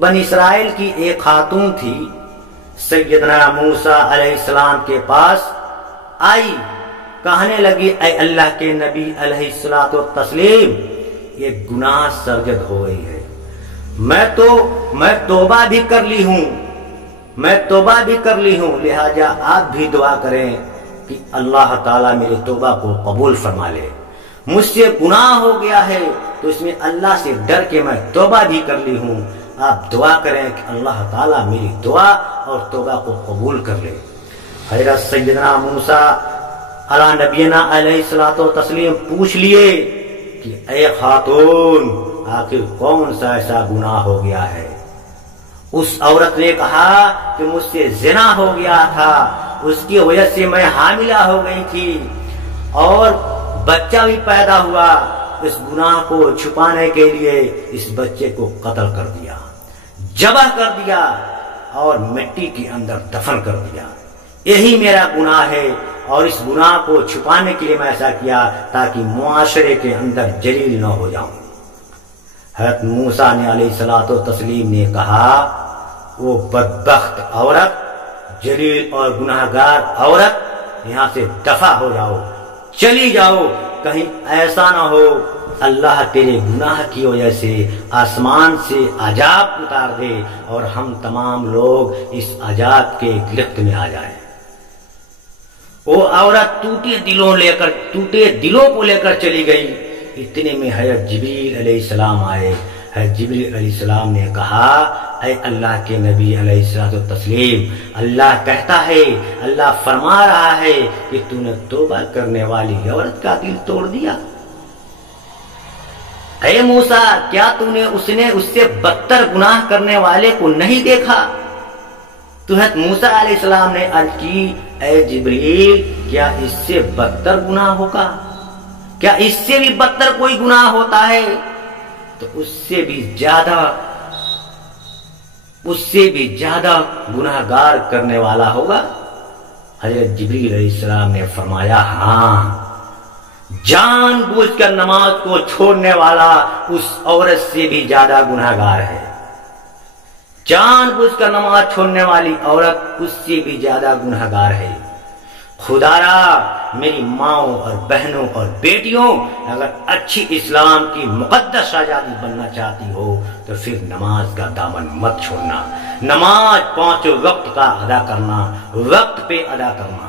बनी इसराइल की एक खातून थी, सैयदना मूसा अलैहिस्सलाम के पास आई, कहने लगी ऐ अल्लाह के नबी अलैहिस्सलातु तस्लीम, ये गुनाह सरजद हो गई है, मैं तौबा भी कर ली हूं, लिहाजा आप भी दुआ करें कि अल्लाह ताला मेरे तौबा को कबूल फरमा ले। मुझसे गुनाह हो गया है तो इसमें अल्लाह से डर के मैं तौबा भी कर ली हूं, आप दुआ करें कि अल्लाह ताला मेरी दुआ और तौबा को कबूल कर ले। हज़रत सैयदना मूसा अला नबीना अलैहिस्सलातु तस्लीम पूछ लिए कि ऐ खातून, आखिर कौन सा ऐसा गुनाह हो गया है? उस औरत ने कहा कि मुझसे ज़िना हो गया था, उसकी वजह से मैं हामिला हो गई थी और बच्चा भी पैदा हुआ। इस गुनाह को छुपाने के लिए इस बच्चे को कत्ल कर दिया, ज़बह कर दिया और मिट्टी के अंदर दफन कर दिया। यही मेरा गुनाह है और इस गुनाह को छुपाने के लिए मैं ऐसा किया ताकि मुआशरे के अंदर जलील न हो जाऊं। हज़रत मूसा ने अलैहिस्सलातु तस्लीम ने कहा, वो बदबख्त औरत, जलील और गुनाहगार औरत, यहां से दफा हो जाओ, चली जाओ, कहीं ऐसा ना हो अल्लाह तेरे गुनाह की वजह से आसमान से अजाब उतार दे और हम तमाम लोग इस अजाब के गिरफ्त में आ जाएं। वो औरत टूटे दिलों को लेकर चली गई। इतने में हज़रत जिब्रील अलैहिस्सलाम आए। हज़रत जिब्रील अलैहिस्सलाम ने कहा, ऐ अल्लाह के नबी अलैहिस्सलातु तस्लीम, अल्लाह कहता है, अल्लाह फरमा रहा है कि तूने तौबा करने वाली औरत का दिल तोड़ दिया। ऐ मूसा, क्या तूने उससे बदतर गुनाह करने वाले को नहीं देखा? तो हज़रत मूसा अलैहिस्सलाम ने अर्ज की, ऐ जिब्रील, क्या इससे बदतर गुनाह होगा? क्या इससे भी बदतर कोई गुनाह होता है? तो उससे भी ज्यादा गुनाहगार करने वाला होगा। हज़रत जिब्रील अलैहिस्सलाम ने फरमाया, हाँ, जानबूझकर नमाज को छोड़ने वाला उस औरत से भी ज्यादा गुनाहगार है। जानबूझकर नमाज छोड़ने वाली औरत उससे भी ज्यादा गुनाहगार है। खुदारा, मेरी माओं और बहनों और बेटियों, अगर अच्छी इस्लाम की मुक़द्दस आज़ादी बनना चाहती हो तो फिर नमाज का दामन मत छोड़ना। नमाज 5 वक्त का अदा करना, वक्त पे अदा करना।